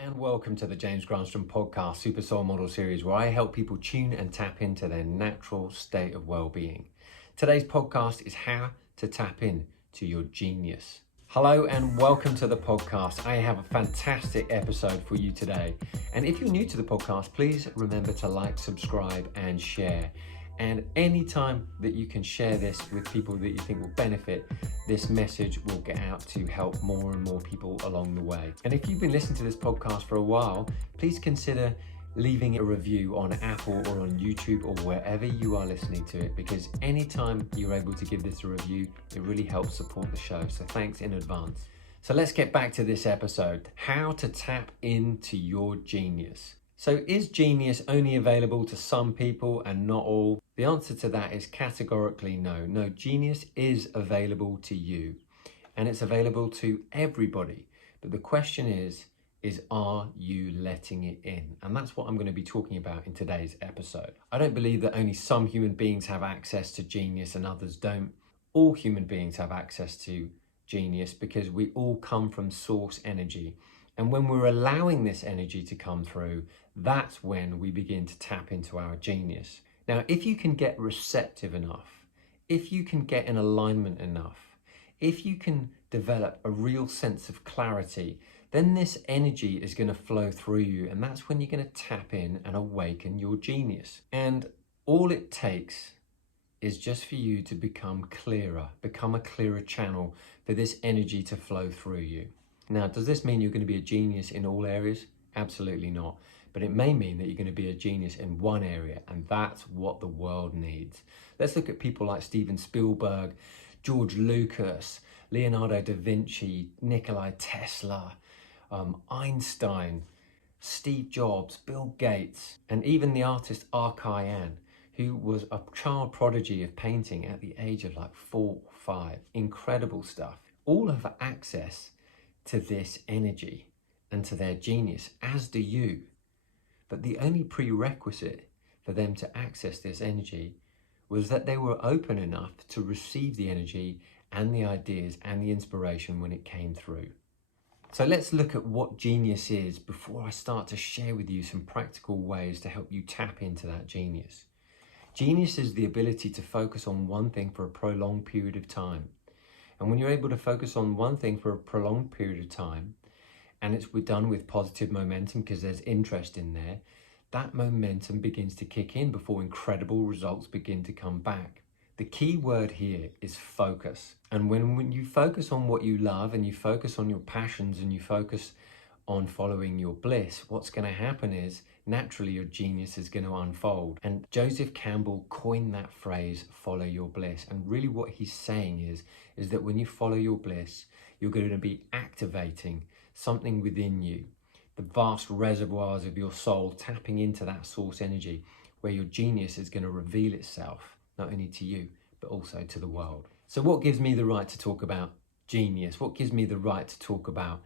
And welcome to the James Granström podcast Super Soul Model series, where I help people tune and tap into their natural state of well-being. Today's podcast is how to tap in to your genius. Hello and welcome to the podcast. I have a fantastic episode for you today. And if you're new to the podcast, please remember to like, subscribe and share. And anytime that you can share this with people that you think will benefit, this message will get out to help more and more people along the way. And if you've been listening to this podcast for a while, please consider leaving a review on Apple or on YouTube or wherever you are listening to it, because anytime you're able to give this a review, it really helps support the show. So thanks in advance. So let's get back to this episode, how to tap into your genius. So is genius only available to some people and not all? The answer to that is categorically no. No, genius is available to you and it's available to everybody. But the question is are you letting it in? And that's what I'm going to be talking about in today's episode. I don't believe that only some human beings have access to genius and others don't. All human beings have access to genius because we all come from source energy. And when we're allowing this energy to come through, that's when we begin to tap into our genius. Now, if you can get receptive enough, if you can get in alignment enough, if you can develop a real sense of clarity, then this energy is going to flow through you. And that's when you're going to tap in and awaken your genius. And all it takes is just for you to become clearer, become a clearer channel for this energy to flow through you. Now, does this mean you're going to be a genius in all areas? Absolutely not. But it may mean that you're going to be a genius in one area, and that's what the world needs. Let's look at people like Steven Spielberg, George Lucas, Leonardo da Vinci, Nikola Tesla, Einstein, Steve Jobs, Bill Gates, and even the artist Arkayan, who was a child prodigy of painting at the age of like 4 or 5. Incredible stuff. All have access to this energy and to their genius, as do you. But the only prerequisite for them to access this energy was that they were open enough to receive the energy and the ideas and the inspiration when it came through. So let's look at what genius is before I start to share with you some practical ways to help you tap into that genius. Genius is the ability to focus on one thing for a prolonged period of time. And when you're able to focus on one thing for a prolonged period of time, and it's done with positive momentum because there's interest in there, that momentum begins to kick in before incredible results begin to come back. The key word here is focus. And when you focus on what you love and you focus on your passions and you focus on following your bliss, what's going to happen is naturally your genius is going to unfold. And Joseph Campbell coined that phrase, follow your bliss. And really what he's saying is that when you follow your bliss, you're going to be activating something within you, the vast reservoirs of your soul, tapping into that source energy where your genius is going to reveal itself, not only to you, but also to the world. So what gives me the right to talk about genius? What gives me the right to talk about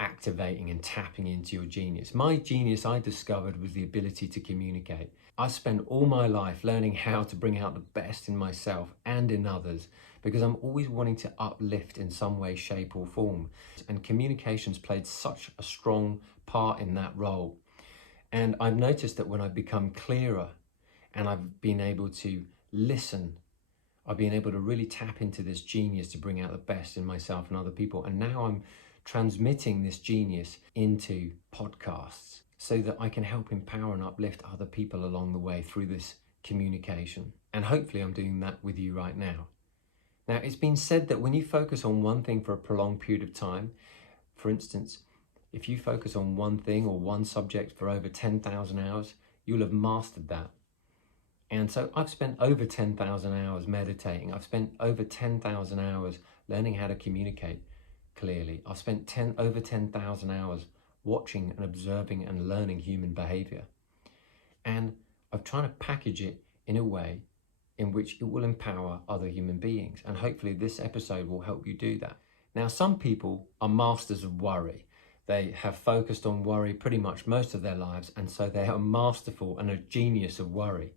activating and tapping into your genius? My genius, I discovered, was the ability to communicate. I spent all my life learning how to bring out the best in myself and in others because I'm always wanting to uplift in some way, shape or form. And communications played such a strong part in that role. And I've noticed that when I've become clearer and I've been able to listen, I've been able to really tap into this genius to bring out the best in myself and other people. And now I'm transmitting this genius into podcasts so that I can help empower and uplift other people along the way through this communication. And hopefully I'm doing that with you right now. Now, it's been said that when you focus on one thing for a prolonged period of time, for instance, if you focus on one thing or one subject for over 10,000 hours, you'll have mastered that. And so I've spent over 10,000 hours meditating. I've spent over 10,000 hours learning how to communicate clearly. I've spent over 10,000 hours watching and observing and learning human behavior. And I've tried to package it in a way in which it will empower other human beings. And hopefully this episode will help you do that. Now, some people are masters of worry. They have focused on worry pretty much most of their lives, and so they are masterful and a genius of worry.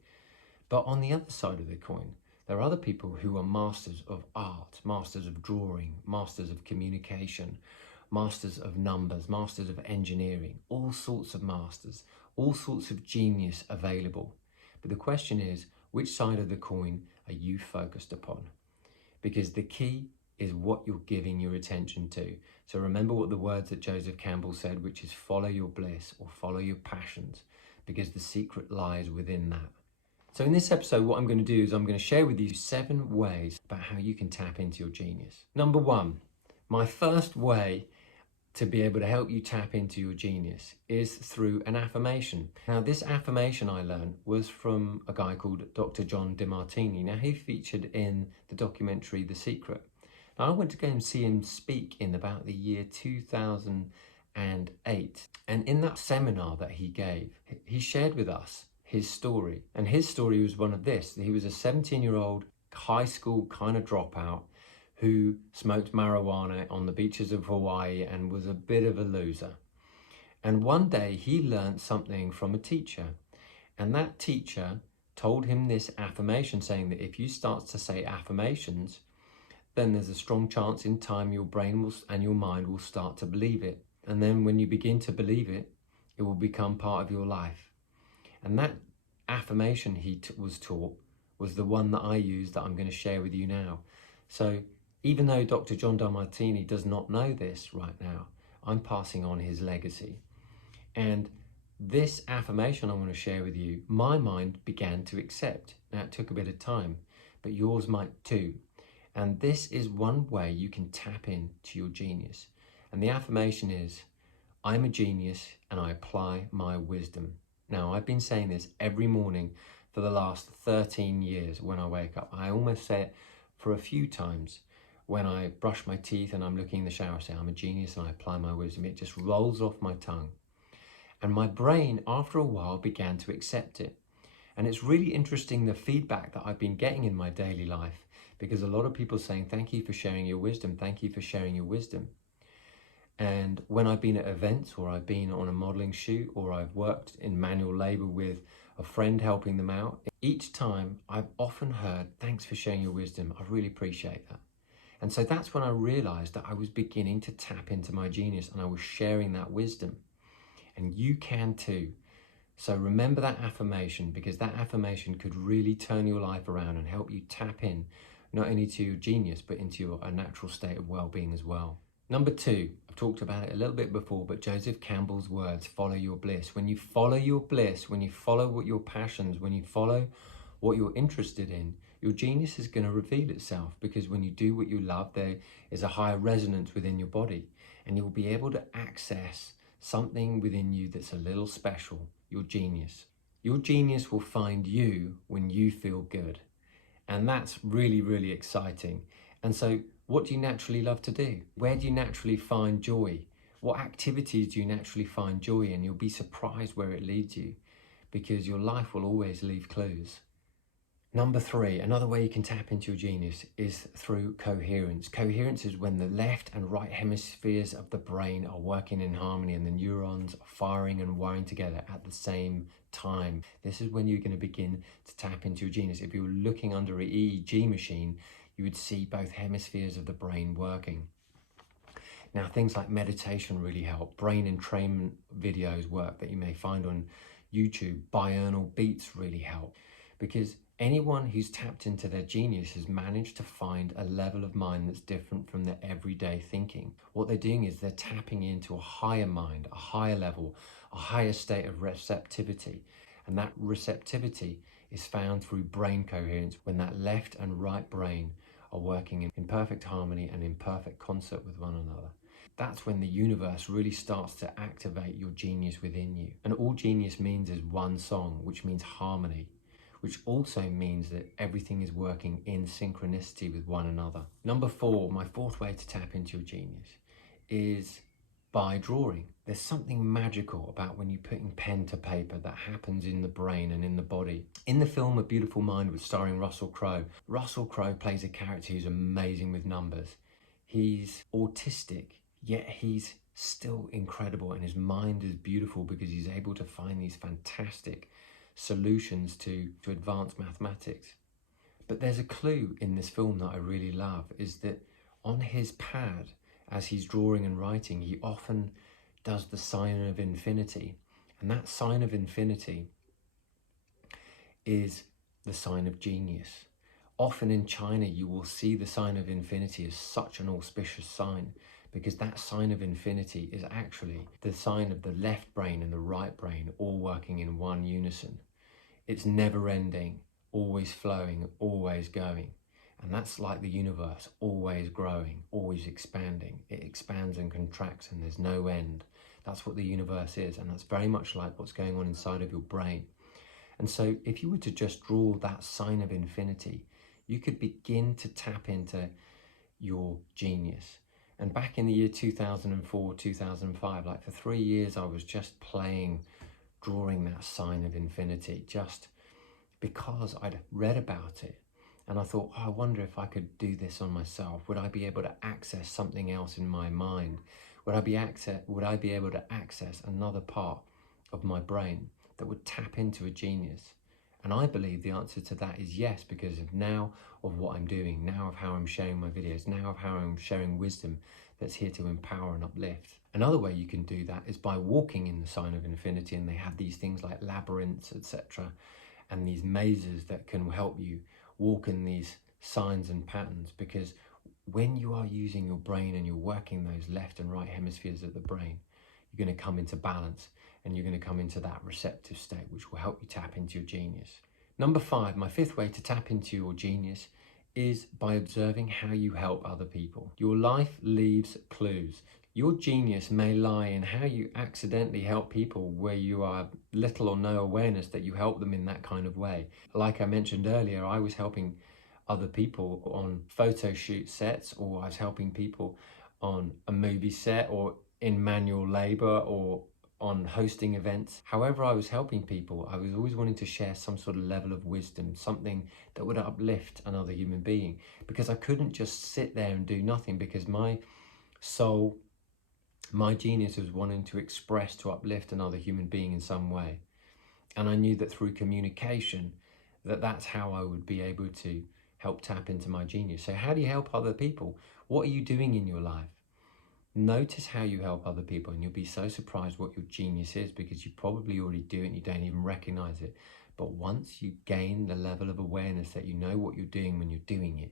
But on the other side of the coin, there are other people who are masters of art, masters of drawing, masters of communication, masters of numbers, masters of engineering, all sorts of masters, all sorts of genius available. But the question is, which side of the coin are you focused upon? Because the key is what you're giving your attention to. So remember what the words that Joseph Campbell said, which is follow your bliss or follow your passions, because the secret lies within that. So in this episode, what I'm going to do is I'm going to share with you 7 ways about how you can tap into your genius. Number 1, my first way to be able to help you tap into your genius is through an affirmation. Now, this affirmation I learned was from a guy called Dr. John DeMartini. Now, he featured in the documentary The Secret. Now, I went to go and see him speak in about the year 2008. And in that seminar that he gave, he shared with us his story. And his story was one of this. He was a 17-year-old high school kind of dropout who smoked marijuana on the beaches of Hawaii and was a bit of a loser. And one day he learned something from a teacher. And that teacher told him this affirmation, saying that if you start to say affirmations, then there's a strong chance in time your brain and your mind will start to believe it. And then when you begin to believe it, it will become part of your life. And that affirmation he was taught was the one that I use that I'm going to share with you now. So even though Dr. John DeMartini does not know this right now, I'm passing on his legacy. And this affirmation I want to share with you, my mind began to accept. Now, it took a bit of time, but yours might too. And this is one way you can tap into your genius. And the affirmation is, I'm a genius and I apply my wisdom. Now, I've been saying this every morning for the last 13 years when I wake up. I almost say it for a few times. When I brush my teeth and I'm looking in the shower, I say, I'm a genius and I apply my wisdom. It just rolls off my tongue. And my brain, after a while, began to accept it. And it's really interesting the feedback that I've been getting in my daily life, because a lot of people are saying, thank you for sharing your wisdom. Thank you for sharing your wisdom. And when I've been at events, or I've been on a modeling shoot, or I've worked in manual labor with a friend helping them out, each time I've often heard, thanks for sharing your wisdom. I really appreciate that. And so that's when I realized that I was beginning to tap into my genius and I was sharing that wisdom. And you can too. So remember that affirmation, because that affirmation could really turn your life around and help you tap in, not only to your genius, but into a natural state of well-being as well. Number 2, I've talked about it a little bit before, but Joseph Campbell's words, follow your bliss. When you follow your bliss, when you follow what your passions, when you follow what you're interested in, your genius is going to reveal itself, because when you do what you love, there is a higher resonance within your body and you'll be able to access something within you that's a little special, your genius. Your genius will find you when you feel good. And that's really, really exciting. And so what do you naturally love to do? Where do you naturally find joy? What activities do you naturally find joy in? You'll be surprised where it leads you, because your life will always leave clues. Number 3, another way you can tap into your genius is through coherence. Coherence is when the left and right hemispheres of the brain are working in harmony and the neurons are firing and wiring together at the same time. This is when you're going to begin to tap into your genius. If you were looking under an EEG machine, you would see both hemispheres of the brain working. Now, things like meditation really help. Brain entrainment videos work that you may find on YouTube. Binaural beats really help, because anyone who's tapped into their genius has managed to find a level of mind that's different from their everyday thinking. What they're doing is they're tapping into a higher mind, a higher level, a higher state of receptivity. And that receptivity is found through brain coherence, when that left and right brain are working in perfect harmony and in perfect concert with one another. That's when the universe really starts to activate your genius within you. And all genius means is one song, which means harmony, which also means that everything is working in synchronicity with one another. Number 4, my 4th way to tap into your genius is by drawing. There's something magical about when you're putting pen to paper that happens in the brain and in the body. In the film A Beautiful Mind, with starring Russell Crowe plays a character who's amazing with numbers. He's autistic, yet he's still incredible, and his mind is beautiful because he's able to find these fantastic solutions to advanced mathematics. But there's a clue in this film that I really love, is that on his pad as he's drawing and writing, he often does the sign of infinity. And that sign of infinity is the sign of genius. Often in China, you will see the sign of infinity as such an auspicious sign, because that sign of infinity is actually the sign of the left brain and the right brain all working in one unison. It's never ending, always flowing, always going. And that's like the universe, always growing, always expanding. It expands and contracts and there's no end. That's what the universe is. And that's very much like what's going on inside of your brain. And so if you were to just draw that sign of infinity, you could begin to tap into your genius. And back in the year 2004, 2005, like for 3 years, I was just drawing that sign of infinity, just because I'd read about it. And I thought, I wonder if I could do this on myself. Would I be able to access something else in my mind? Would I be able to access another part of my brain that would tap into a genius? And I believe the answer to that is yes, because of what I'm doing, now of how I'm sharing my videos, now of how I'm sharing wisdom that's here to empower and uplift. Another way you can do that is by walking in the sign of infinity, and they have these things like labyrinths, etc., and these mazes that can help you walk in these signs and patterns, because when you are using your brain and you're working those left and right hemispheres of the brain, you're going to come into balance and you're going to come into that receptive state, which will help you tap into your genius. Number 5, my 5th way to tap into your genius is by observing how you help other people. Your life leaves clues. Your genius may lie in how you accidentally help people where you are little or no awareness that you help them in that kind of way. Like I mentioned earlier, I was helping other people on photo shoot sets, or I was helping people on a movie set, or in manual labor, or on hosting events. However I was helping people, I was always wanting to share some sort of level of wisdom, something that would uplift another human being, because I couldn't just sit there and do nothing, because my soul, my genius was wanting to express, to uplift another human being in some way. And I knew that through communication, that's how I would be able to help tap into my genius. So how do you help other people? What are you doing in your life? Notice how you help other people, and you'll be so surprised what your genius is, because you probably already do it and you don't even recognize it. But once you gain the level of awareness that you know what you're doing when you're doing it,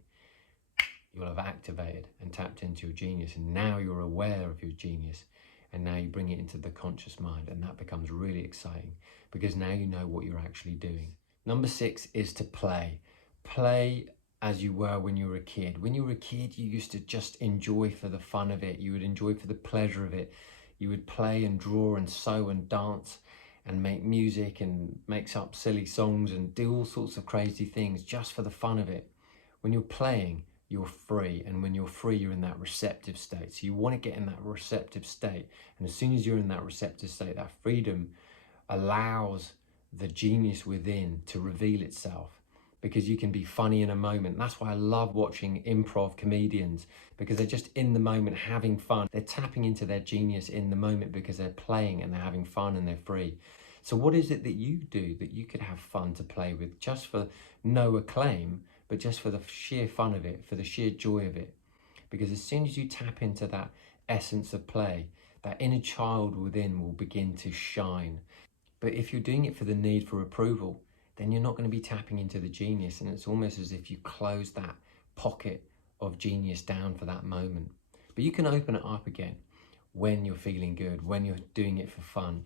you'll have activated and tapped into your genius, and now you're aware of your genius, and now you bring it into the conscious mind, and that becomes really exciting, because now you know what you're actually doing. Number 6 is to play. Play as you were when you were a kid. When you were a kid, you used to just enjoy for the fun of it. You would enjoy for the pleasure of it. You would play and draw and sew and dance and make music and make up silly songs and do all sorts of crazy things just for the fun of it. When you're playing, you're free, and when you're free, you're in that receptive state. So you want to get in that receptive state, and as soon as you're in that receptive state, that freedom allows the genius within to reveal itself, because you can be funny in a moment. That's why I love watching improv comedians, because they're just in the moment having fun. They're tapping into their genius in the moment because they're playing and they're having fun and they're free. So what is it that you do that you could have fun to play with, just for no acclaim, but just for the sheer fun of it, for the sheer joy of it? Because as soon as you tap into that essence of play, that inner child within will begin to shine. But if you're doing it for the need for approval, then you're not going to be tapping into the genius, and it's almost as if you close that pocket of genius down for that moment. But you can open it up again when you're feeling good, when you're doing it for fun.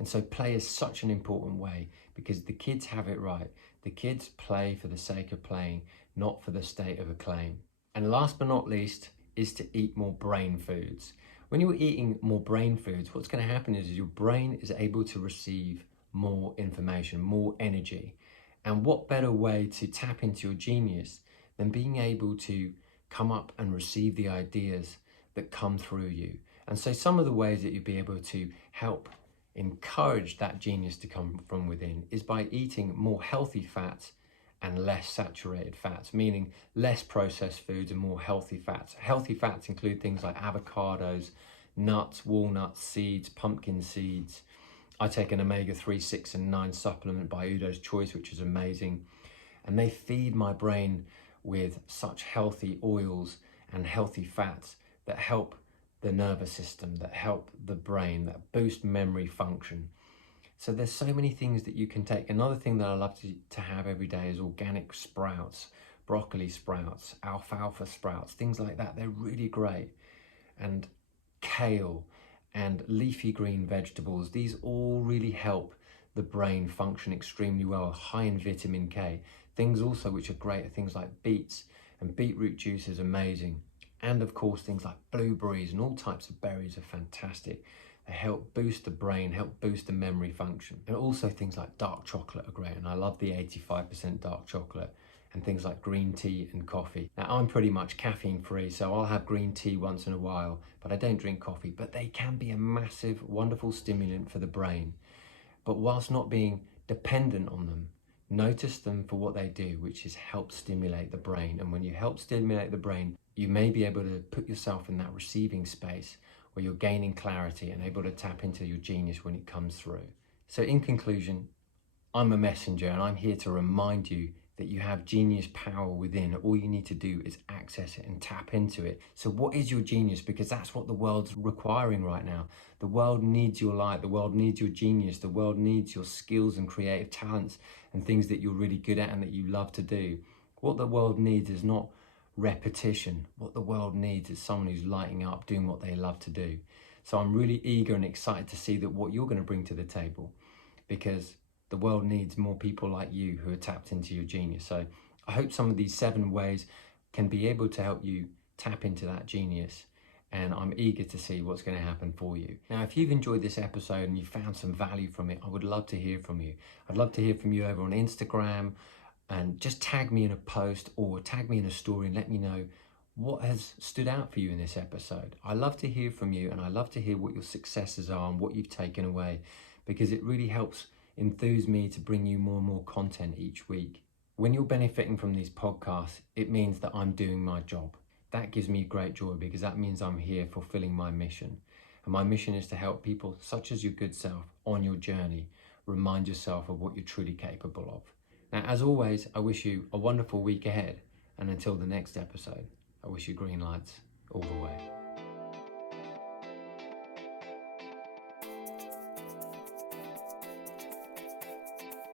And so play is such an important way, because the kids have it right. The kids play for the sake of playing, not for the state of acclaim. And last but not least is to eat more brain foods. When you're eating more brain foods, what's going to happen is your brain is able to receive more information, more energy. And what better way to tap into your genius than being able to come up and receive the ideas that come through you? And so some of the ways that you'd be able to help encourage that genius to come from within is by eating more healthy fats and less saturated fats, meaning less processed foods and more healthy fats. Healthy fats include things like avocados, nuts, walnuts, seeds, pumpkin seeds. I take an omega-3, 6 and 9 supplement by Udo's Choice, which is amazing. And they feed my brain with such healthy oils and healthy fats that help the nervous system, that help the brain, that boost memory function. So there's so many things that you can take. Another thing that I love to have every day is organic sprouts, broccoli sprouts, alfalfa sprouts, things like that. They're really great. And kale and leafy green vegetables, these all really help the brain function extremely well, high in vitamin K. Things also which are great are things like beets, and beetroot juice is amazing. And of course things like blueberries and all types of berries are fantastic. They help boost the brain, help boost the memory function. And also things like dark chocolate are great, and I love the 85% dark chocolate, and things like green tea and coffee. Now I'm pretty much caffeine free, so I'll have green tea once in a while, but I don't drink coffee. But they can be a massive, wonderful stimulant for the brain. But whilst not being dependent on them, notice them for what they do, which is help stimulate the brain. And when you help stimulate the brain, you may be able to put yourself in that receiving space where you're gaining clarity and able to tap into your genius when it comes through. So in conclusion, I'm a messenger, and I'm here to remind you that you have genius power within. All you need to do is access it and tap into it. So what is your genius? Because that's what the world's requiring right now. The world needs your light. The world needs your genius. The world needs your skills and creative talents and things that you're really good at and that you love to do. What the world needs is not repetition. What the world needs is someone who's lighting up, doing what they love to do. So I'm really eager and excited to see that what you're going to bring to the table, because the world needs more people like you who are tapped into your genius. So I hope some of these 7 ways can be able to help you tap into that genius, and I'm eager to see what's going to happen for you. Now, if you've enjoyed this episode and you found some value from it, I would love to hear from you. I'd love to hear from you over on Instagram, and just tag me in a post or tag me in a story and let me know what has stood out for you in this episode. I love to hear from you, and I love to hear what your successes are and what you've taken away, because it really helps enthuse me to bring you more and more content each week. When you're benefiting from these podcasts, it means that I'm doing my job. That gives me great joy, because that means I'm here fulfilling my mission. And my mission is to help people such as your good self on your journey remind yourself of what you're truly capable of. Now, as always, I wish you a wonderful week ahead. And until the next episode, I wish you green lights all the way.